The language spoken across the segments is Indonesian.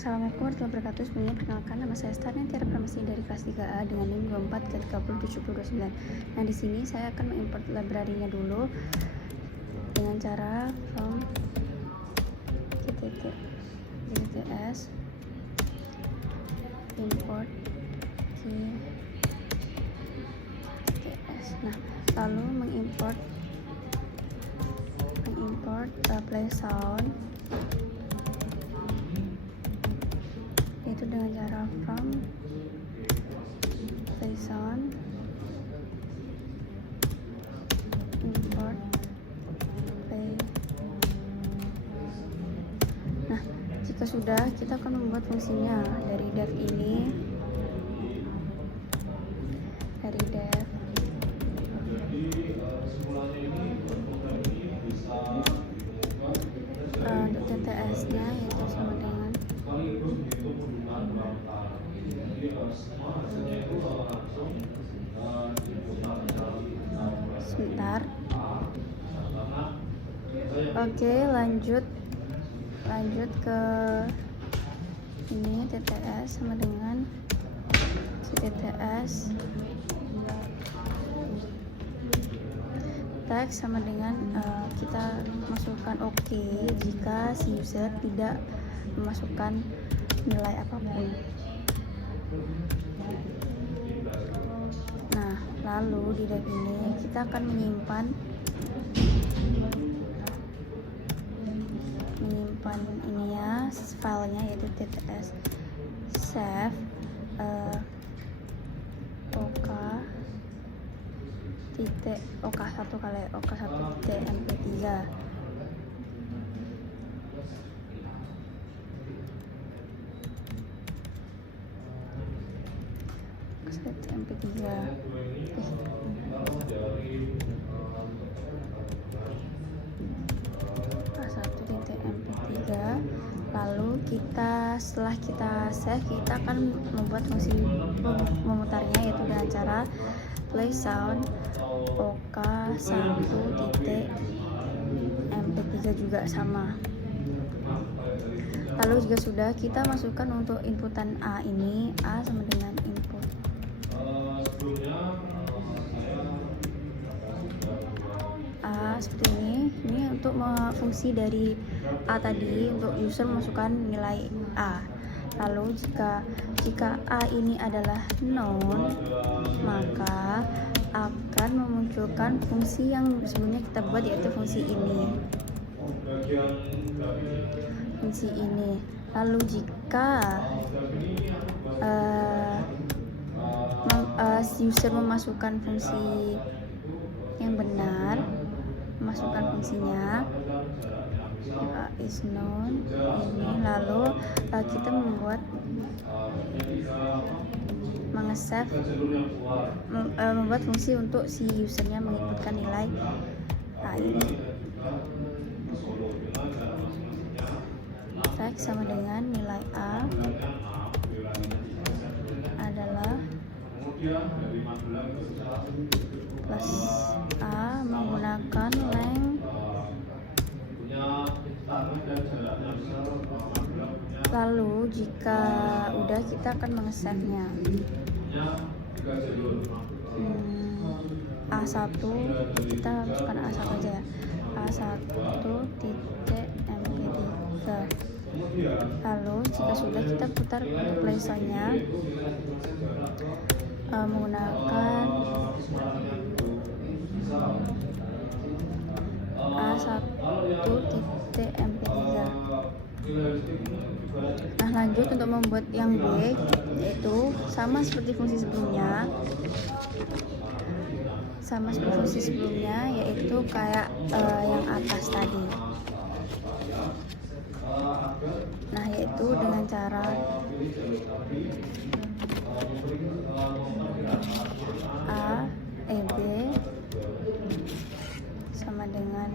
Assalamualaikum warahmatullahi wabarakatuh. Sebelumnya perkenalkan, nama saya Starnia Tiara Pramesti dari kelas 3A dengan NIM 24 30 70 29. Nah, di sini saya akan mengimport library-nya dulu dengan cara from gtts import gtts. Nah, lalu mengimport play sound itu dengan cara from play sound import play. Nah, jika sudah, kita akan membuat fungsinya dari dev ini, dari dev untuk TTS nya yaitu sama dengan sebentar. Oke, lanjut ke ini TTS sama dengan TTS teks sama dengan kita masukkan oke jika si user tidak memasukkan nilai apapun. Nah, lalu di dev ini kita akan menyimpan ini ya, filenya yaitu tts save ok1 kali ok1 mp3. mp3 mp3. Lalu setelah kita save, kita akan membuat fungsi memutarnya yaitu dengan cara play sound ok1 mp3 juga sama. Lalu jika sudah, kita masukkan untuk inputan A ini, A sama dengan input A seperti ini untuk fungsi dari A tadi, untuk user memasukkan nilai A. Lalu jika A ini adalah known, maka akan memunculkan fungsi yang sebelumnya kita buat, yaitu fungsi ini. Lalu jika user memasukkan fungsi yang benar, memasukkan fungsinya is known ini, lalu kita membuat membuat fungsi untuk si usernya menginputkan nilai A ini. Teks sama dengan nilai A adalah plus A menggunakan length. Lalu jika udah, kita akan mengesave-nya. A1 kita masukkan A1 aja ya, A1 titik mp3. Lalu jika sudah, kita putar untuk play sound-nya menggunakan A1 titik mp3. Nah, lanjut untuk membuat yang B, yaitu sama seperti fungsi sebelumnya, yaitu kayak yang atas tadi. Nah, yaitu dengan cara B sama dengan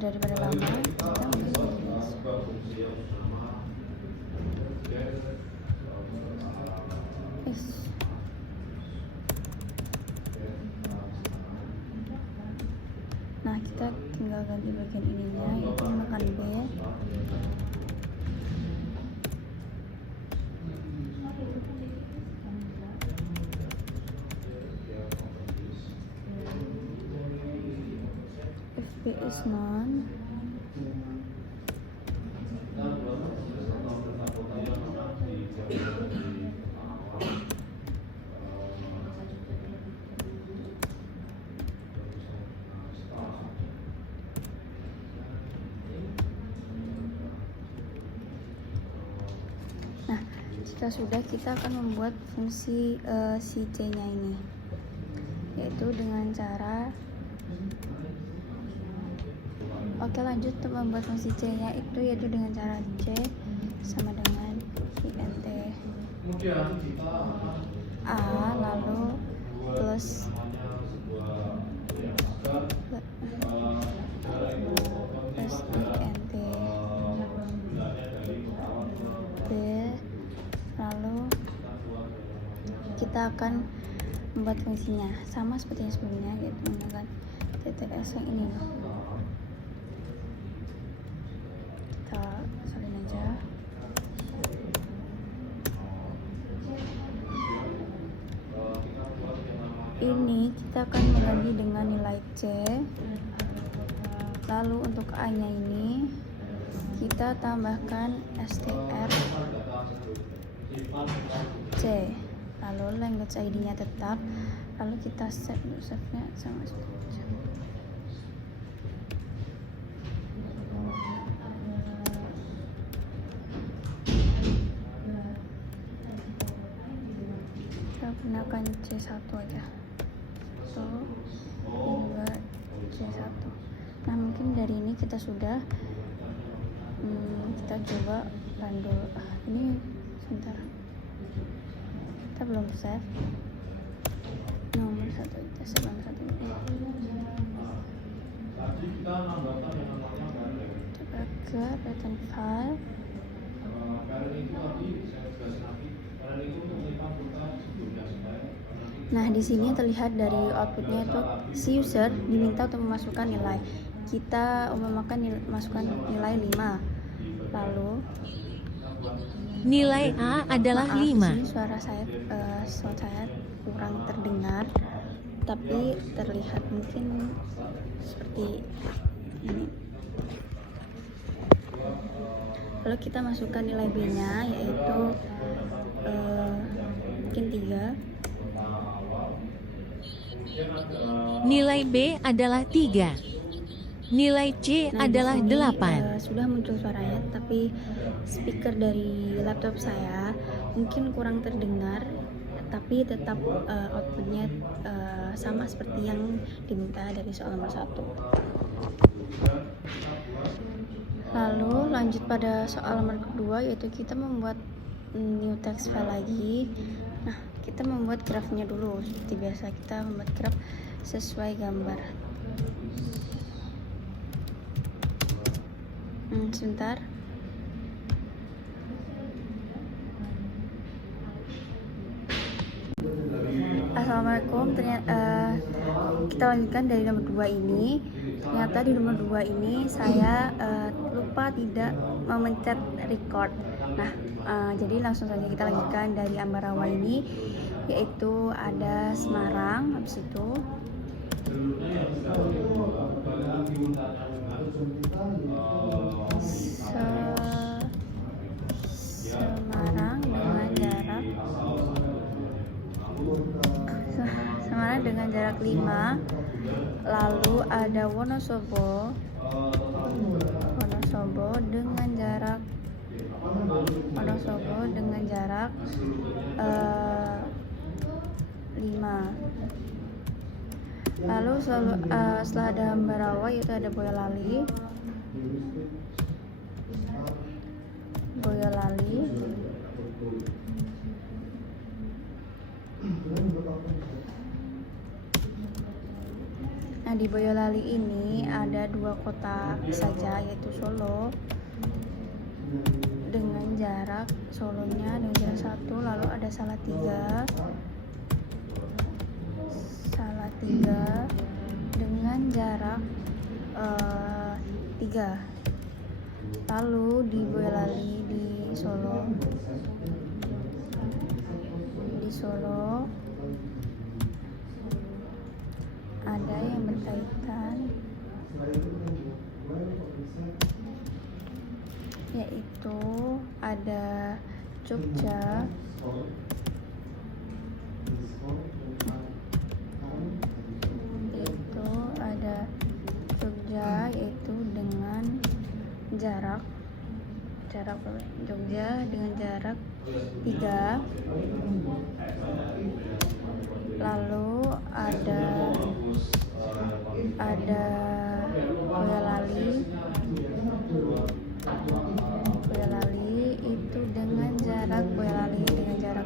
daripada lama kita Nah, kita tinggal ganti bagian ininya, yaitu menggunakan B. is known Nah, jika sudah, kita akan membuat fungsi si C-nya ini, yaitu dengan cara lanjut untuk membuat fungsi C-nya itu yaitu dengan cara C sama dengan int A lalu plus int B, lalu kita akan membuat fungsinya sama seperti yang sebelumnya, yaitu menggunakan TTS yang ini. Kita salin aja. Ini kita akan mengganti dengan nilai C, lalu untuk A nya ini kita tambahkan str C, lalu language ID nya tetap, lalu kita set save nya sama seperti itu. Kita gunakan C1 aja, 1, 2, C1. Nah, mungkin dari ini kita sudah kita coba pandu ini sebentar, kita belum save nomor 1, kita save nomor 1 ini. Coba ke return file. Nah, di sini terlihat dari outputnya itu si user diminta untuk memasukkan nilai. Kita masukkan nilai 5. Lalu nilai A adalah 5. Di sini suara saya kurang terdengar, tapi terlihat mungkin seperti ini. Lalu kita masukkan nilai B-nya, yaitu mungkin 3. Nilai B adalah 3. Nilai C adalah 8. Sudah muncul suaranya, tapi speaker dari laptop saya mungkin kurang terdengar, tapi tetap outputnya sama seperti yang diminta dari soal nomor 1. Lalu lanjut pada soal nomor kedua, yaitu kita membuat new text file lagi. Nah, kita membuat grafnya dulu. Seperti biasa, kita membuat graf sesuai gambar. Sebentar. Assalamualaikum. Kita lanjutkan dari nomor 2 ini. Ternyata di nomor 2 ini saya lupa tidak memencet record. Nah, jadi langsung saja kita lanjutkan dari Ambarawa ini, yaitu ada Semarang. Habis itu Semarang dengan jarak 5. Lalu ada Wonosobo dengan jarak 5. Lalu setelah ada Ambarawa, yaitu ada Boyolali. Nah, di Boyolali ini ada 2 kota saja, yaitu Solo dengan jarak Solonya dengan jarak 1, lalu ada Salatiga dengan jarak 3. Lalu di Boyolali di Solo ada yang berkaitan yaitu ada Jogja, yaitu dengan jarak Jogja dengan jarak 3. Lalu ada Boyolali itu dengan jarak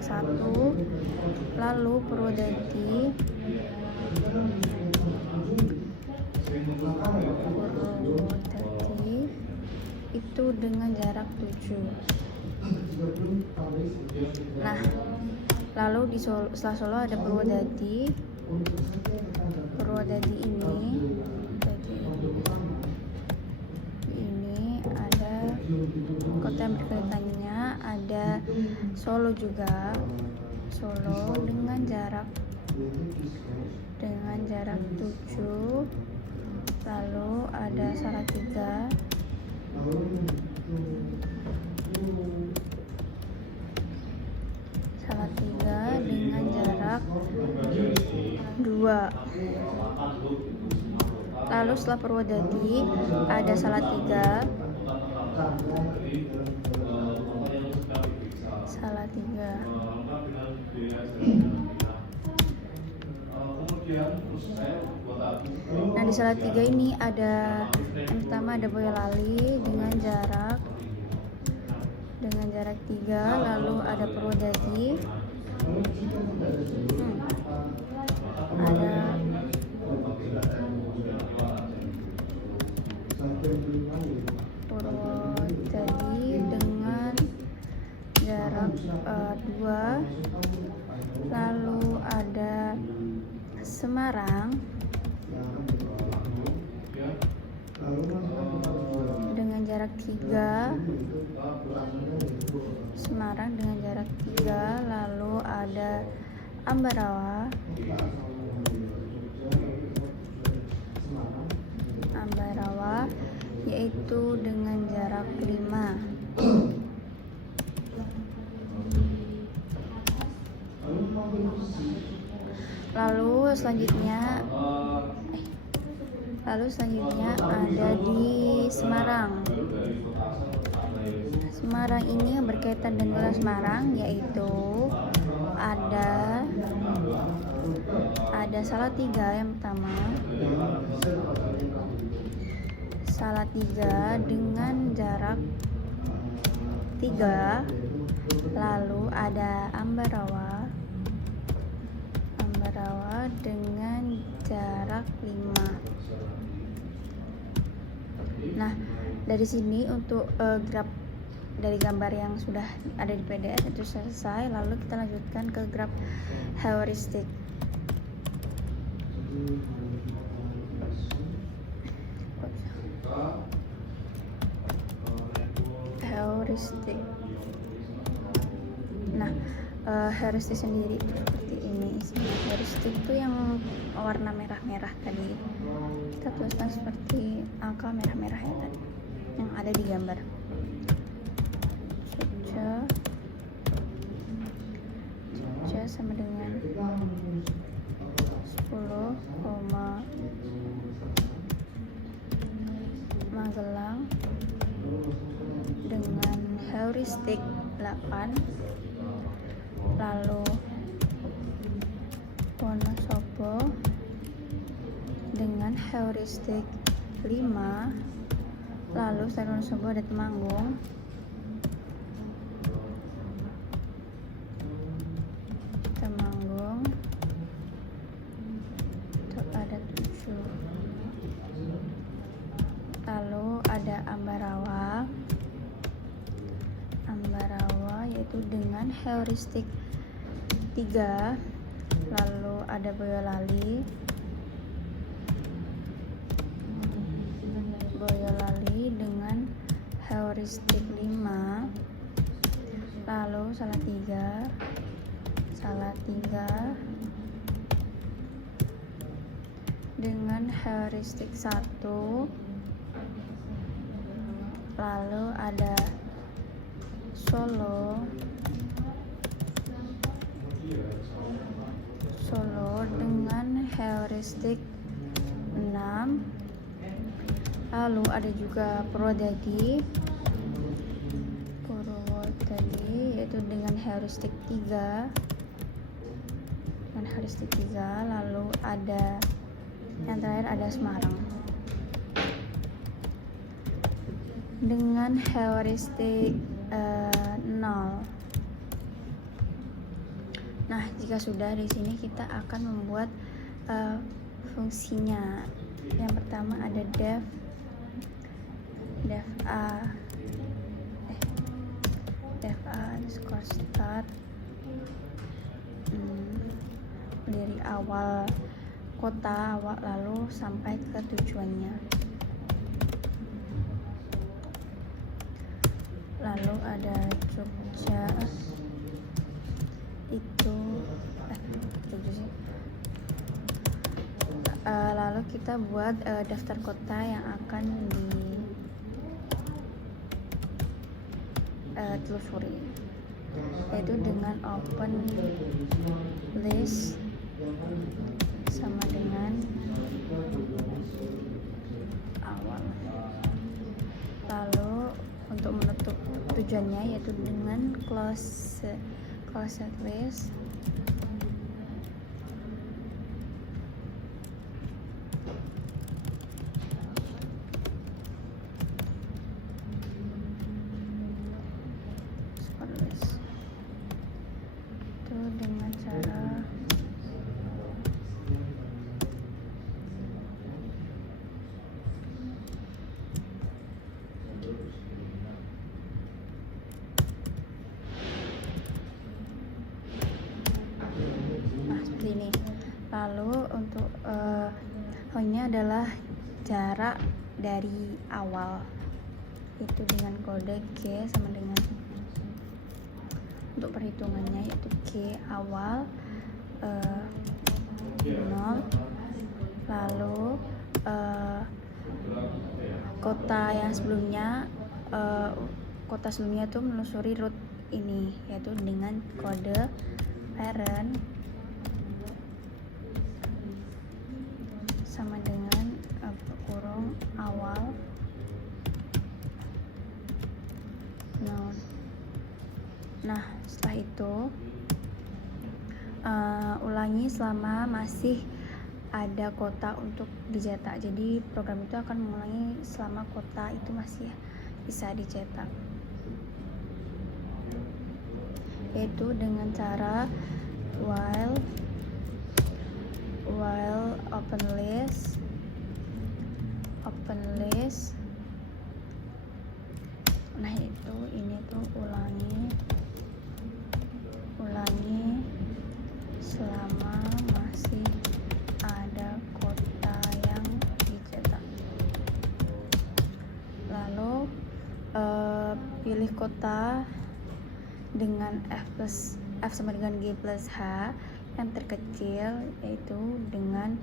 1. Lalu Purwodadi itu dengan jarak 7. Nah, lalu di Solo, setelah Solo ada Purwodadi ini ada kota yang berkaitannya, ada Solo juga, Solo dengan jarak 7. Lalu ada Salatiga dengan jarak 2. Lalu setelah Purwodadi ada Salatiga Nah, di Salatiga ini ada yang pertama ada Boyolali dengan jarak 3. Lalu ada Purwodadi, ada Purwodadi dengan jarak 2. Lalu ada Semarang dengan jarak 3. Lalu ada Ambarawa yaitu dengan jarak 5. Lalu selanjutnya ada di Semarang. Semarang ini berkaitan dengan Semarang, yaitu ada Salatiga yang pertama, Salatiga dengan jarak 3. Lalu ada Ambarawa dengan jarak 5. Nah, dari sini untuk graf dari gambar yang sudah ada di PDF itu selesai. Lalu kita lanjutkan ke graf heuristik. Nah, heuristik sendiri itu seperti ini. Heuristik itu yang warna merah-merah tadi. Kita tuliskan seperti angka merah-merah ya tadi yang ada di gambar. Jogja sama dengan 10, Magelang dengan heuristik 8. Lalu Wonosobo dengan heuristik 5. Lalu setelah Wonosobo ada Temanggung itu ada 7. Lalu ada Ambarawa yaitu dengan heuristik 3. Lalu ada Boyolali dengan heuristik 5. Lalu Salatiga dengan heuristik 1. lalu ada Solo dengan heuristik 6. Lalu ada juga Purwodadi yaitu dengan heuristik 3. Lalu ada yang terakhir ada Semarang dengan heuristik 0. Nah, jika sudah, di sini kita akan membuat fungsinya. Yang pertama ada def a underscore start dari awal kota lalu sampai ke tujuannya. Lalu ada Jogja itu lalu kita buat daftar kota yang akan ditelusuri, yaitu dengan open list sama dengan awal. Lalu untuk menutup tujuannya yaitu dengan closed list. Itu dengan cara seperti ini. Lalu untuk hanya adalah jarak dari awal, itu dengan kode G sama dengan untuk perhitungannya yaitu G awal 0. Lalu kota yang sebelumnya kota sebelumnya itu menelusuri root ini, yaitu dengan kode parent sama dengan kurung awal 0. Nah, setelah itu ulangi selama masih ada kota untuk dicetak. Jadi program itu akan mengulangi selama kota itu masih bisa dicetak, yaitu dengan cara while open list. Nah, ini tuh ulangi selama masih ada kota yang dicetak. Lalu pilih kota dengan F sama dengan G plus H yang terkecil, yaitu dengan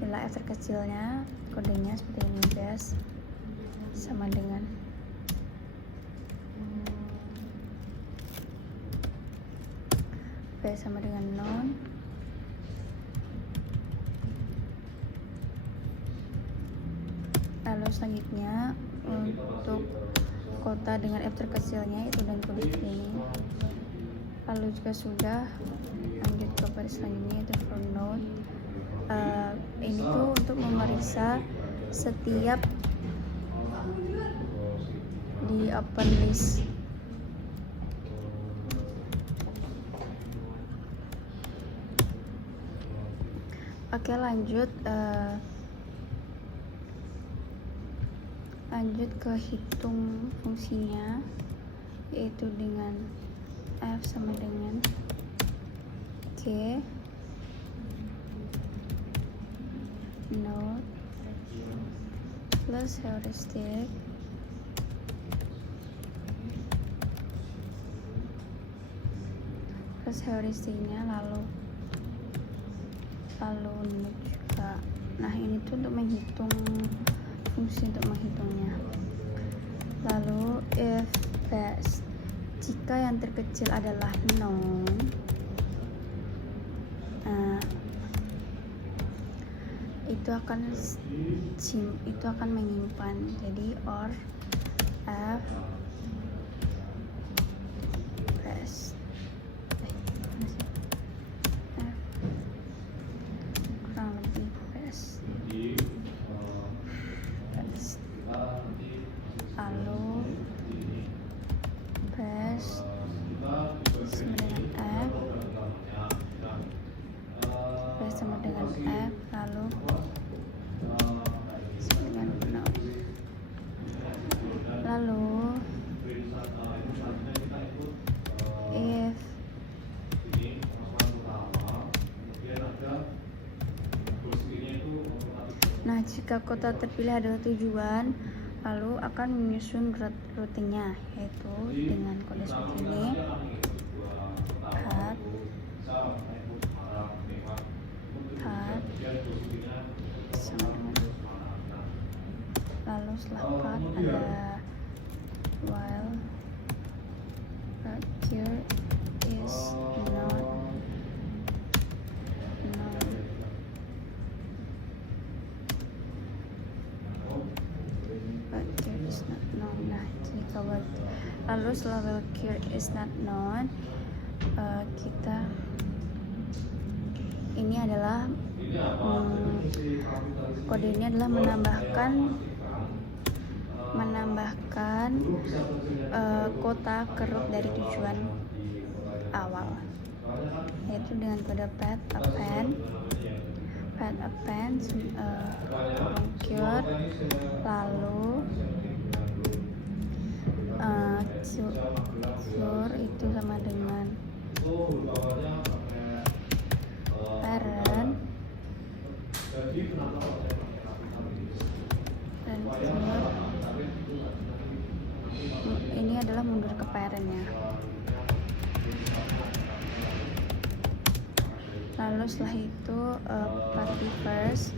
nilai F terkecilnya kodenya seperti ini, guys, sama dengan B sama dengan non. Lalu selanjutnya untuk kota dengan F terkecilnya itu dan kode ini. Lalu jika sudah, lanjut ke baris selanjutnya yaitu for node. Ini tuh untuk memeriksa setiap di open list. Oke, lanjut ke hitung fungsinya, yaitu dengan F sama dengan G node plus heuristik heuristiknya lalu ini juga. Nah, ini tuh untuk menghitung fungsi untuk menghitungnya. Lalu if best, jika yang terkecil adalah 0, itu akan menyimpan. Jadi or f best, kurang lebih best. Lalu best sama dengan f, best sama dengan f, lalu sama dengan 0. Lalu if jika kota terpilih adalah tujuan, lalu akan menyusun rutenya, yaitu dengan kode seperti ini, path, sama dengan, lalu setelah path ada while here is not known. Nah, jika lalu setelah where is not known, kita ini adalah kode ini adalah menambahkan kota ke root dari tujuan awal, yaitu dengan kode path append cure, lalu floor itu sama dengan parent dan cure ini adalah mundur ke parentnya. Lalu setelah itu path reverse,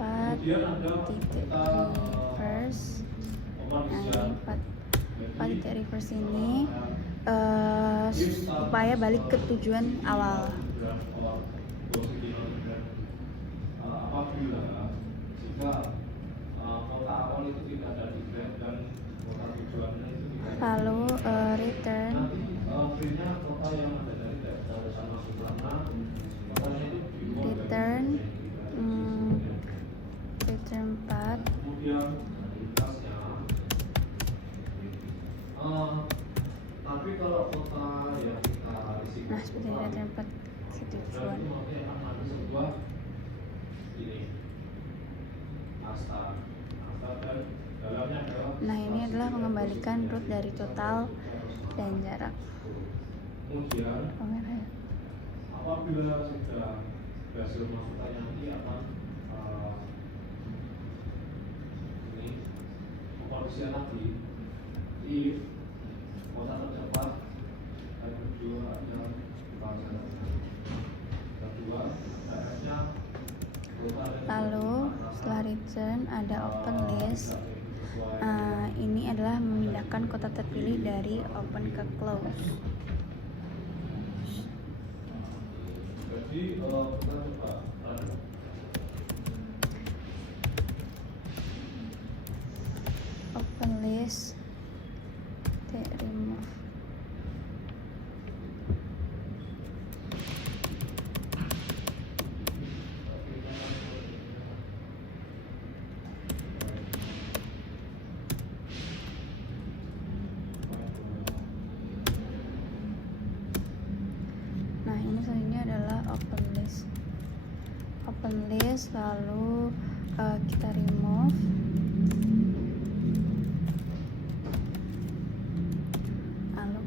nah ini path reverse ini supaya balik ke tujuan awal. Lalu return path, nah seperti ini return path ke tujuan. Nah ini adalah mengembalikan root dari total dan jarak. Apabila sudah berhasil masukkan nanti akan ini pengkondisian lagi if kota terdapat dan kedua ada kedua daerahnya. Lalu setelah return ada open list. Ini adalah memindahkan kota terpilih dari open ke close. Jadi kita coba open list remove. Nah ini selanjutnya adalah open list, lalu kita remove, lalu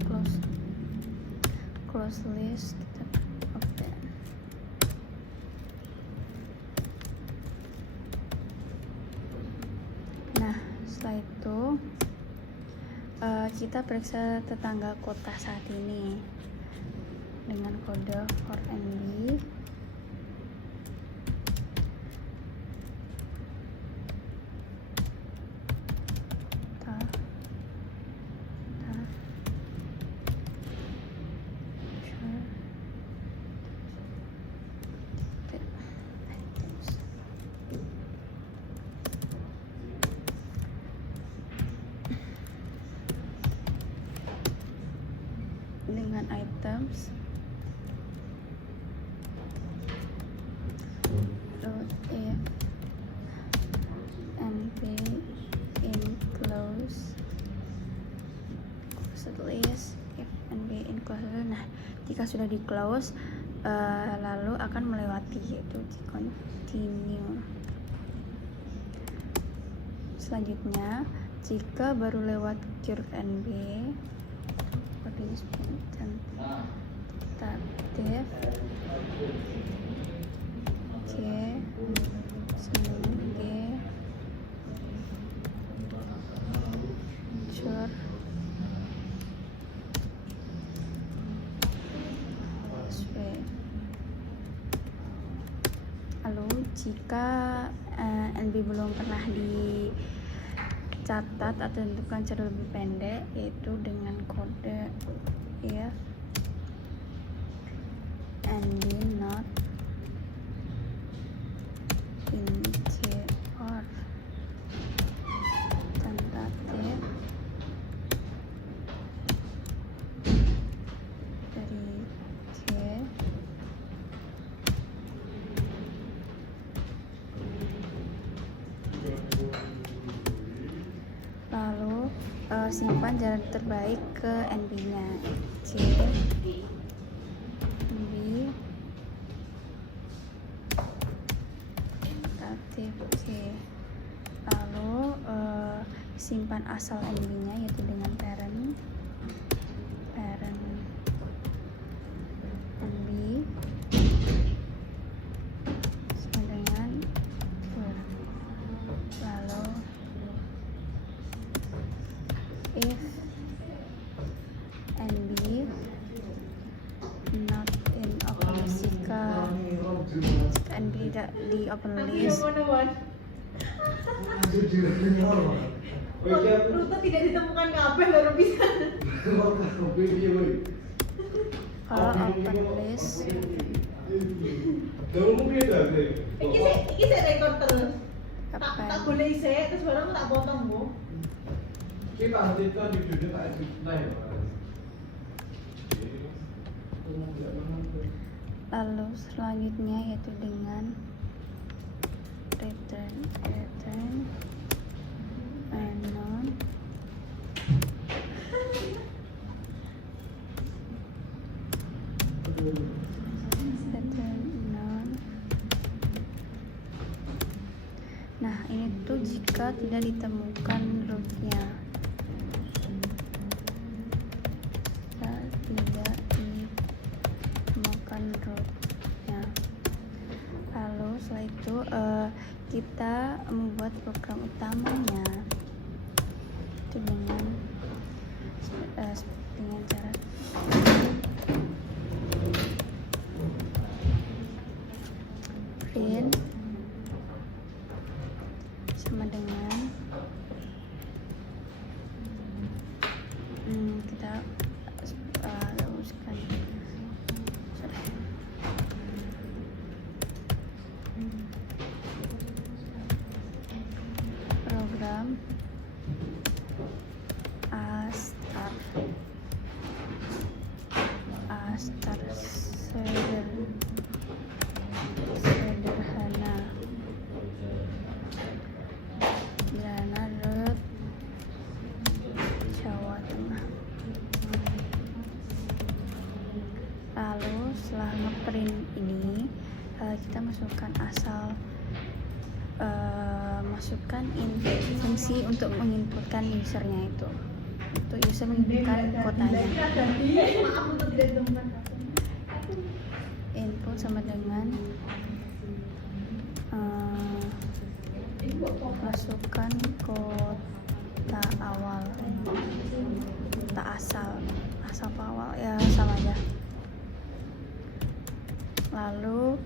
close list, kita open. Nah setelah itu kita periksa tetangga kota saat ini dengan kode for ND. dengan items root if nb enclose at least if nb enclose. Nah, jika sudah di close lalu akan melewati, yaitu di continue. Selanjutnya, jika baru lewat curve NB tentatif G G sure SV. Lalu jika NB belum pernah dicatat atau ditentukan cara lebih pendek, yaitu dengan kode ya NB not integer tentatif dari G lalu simpan jalan terbaik ke NB nya C NB tentatif C, lalu simpan asal NB nya yaitu dengan parent NB sama dengan lalu if NB not in open list, jika NB tidak di open list Ruto tidak ditemukan kabeh baru bisa. kalau open list Iki sik rekor terus. Tak kapan golek isik terus barang tak potong, Bu. Kita hentikan videonya tak edit ya. lalu selanjutnya yaitu dengan return unknown return unknown. Nah, ini tuh jika tidak ditemukan rootnya, tidak ditemukan rootnya. Lalu setelah itu kita membuat program utamanya itu dengan cara print sama dengan kita luruskan program sederhana root Jawa Tengah. Lalu setelah ngeprint ini kita masukkan asal masukkan fungsi untuk menginputkan usernya, itu untuk user menginputkan kotanya. Maaf untuk tidak ditemukan kabeh. Input sama dengan masukkan kota awal, kota asal apa awal ya sama aja. Lalu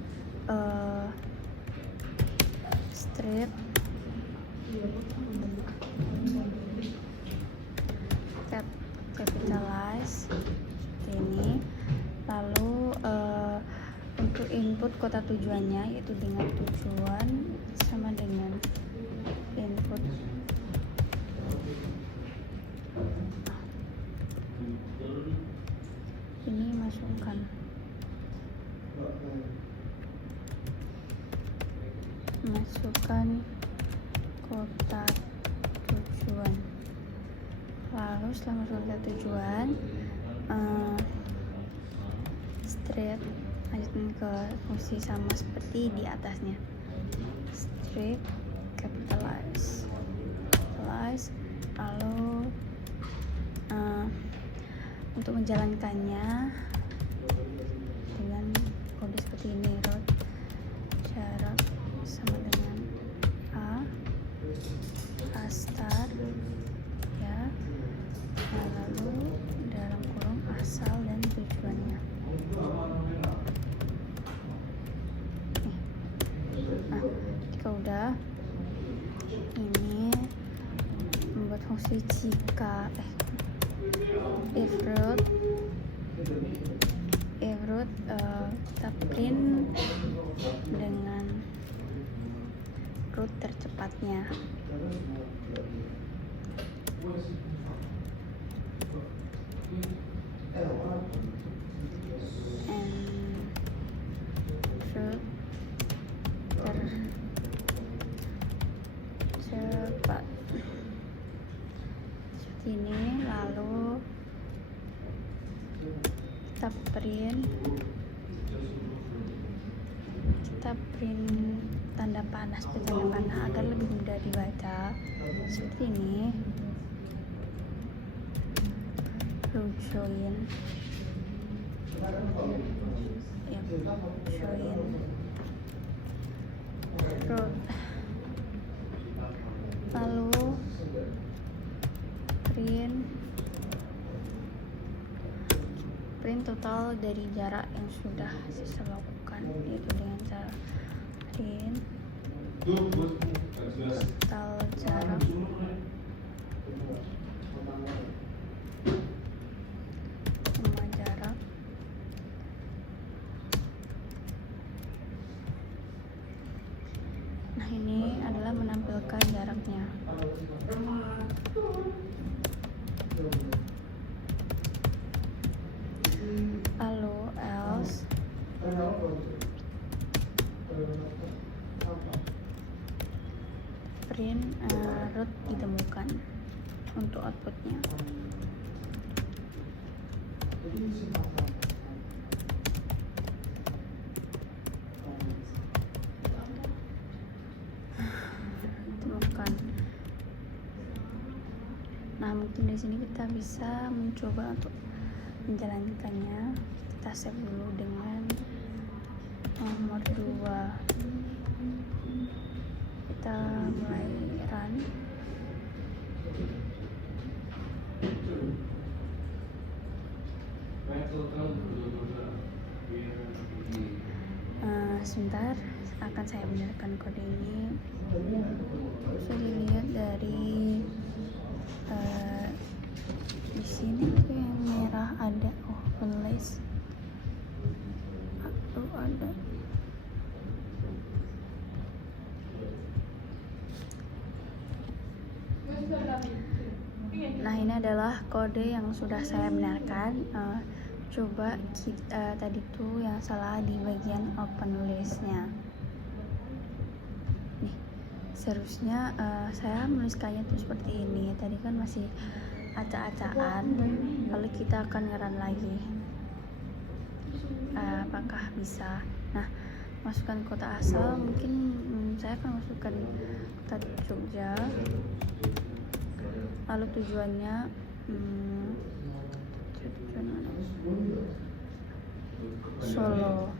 strip capitalize seperti ini. Lalu untuk input kota tujuannya yaitu dengan tujuan sama dengan input masukkan kota tujuan. Lalu setelah masuk kota tujuan, strip, lanjutkan ke fungsi sama seperti di atasnya. Strip, capitalize, lalu untuk menjalankannya dengan kode seperti ini, root jarak sama dengan a start ya, lalu dalam kurung asal dan tujuannya. Nah, jika udah, ini membuat fungsi jika if root kita print dengan root tercepatnya. And root tercepat seperti ini. Lalu kita print tanda panah seperti tanda panah agar lebih mudah dibaca seperti ini. Root join, join root, lalu print total dari jarak yang sudah siswa lakukan, yaitu dengan cara print total jarak sama jarak nah ini adalah menampilkan jaraknya. Lalu else print root ditemukan untuk outputnya. Temukan. Nah, mungkin di sini kita bisa mencoba untuk menjalankannya. Kita save dulu dengan nomor 2. Kita mulai run. Sebentar, akan saya benarkan kode ini. Bisa dilihat dari di sini tuh yang merah ada overlays atau ada nah ini adalah kode yang sudah saya benarkan. Coba kita tadi tuh yang salah di bagian open listnya nih, seharusnya saya menuliskannya tuh seperti ini. Tadi kan masih acak-acakan, lalu kita akan ngeran lagi. Apakah bisa? Nah, masukkan kota asal, mungkin saya akan masukkan kota Jogja, lalu tujuannya Solo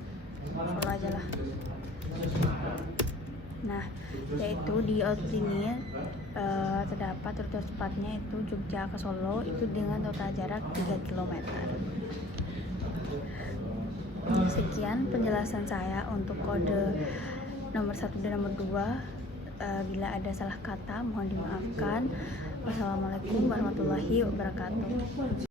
aja lah. Nah, yaitu di output ini terdapat rute cepatnya itu Jogja ke Solo itu dengan total jarak 3 km. Sekian penjelasan saya untuk kode nomor 1 dan nomor 2. Bila ada salah kata mohon dimaafkan. Wassalamualaikum warahmatullahi wabarakatuh.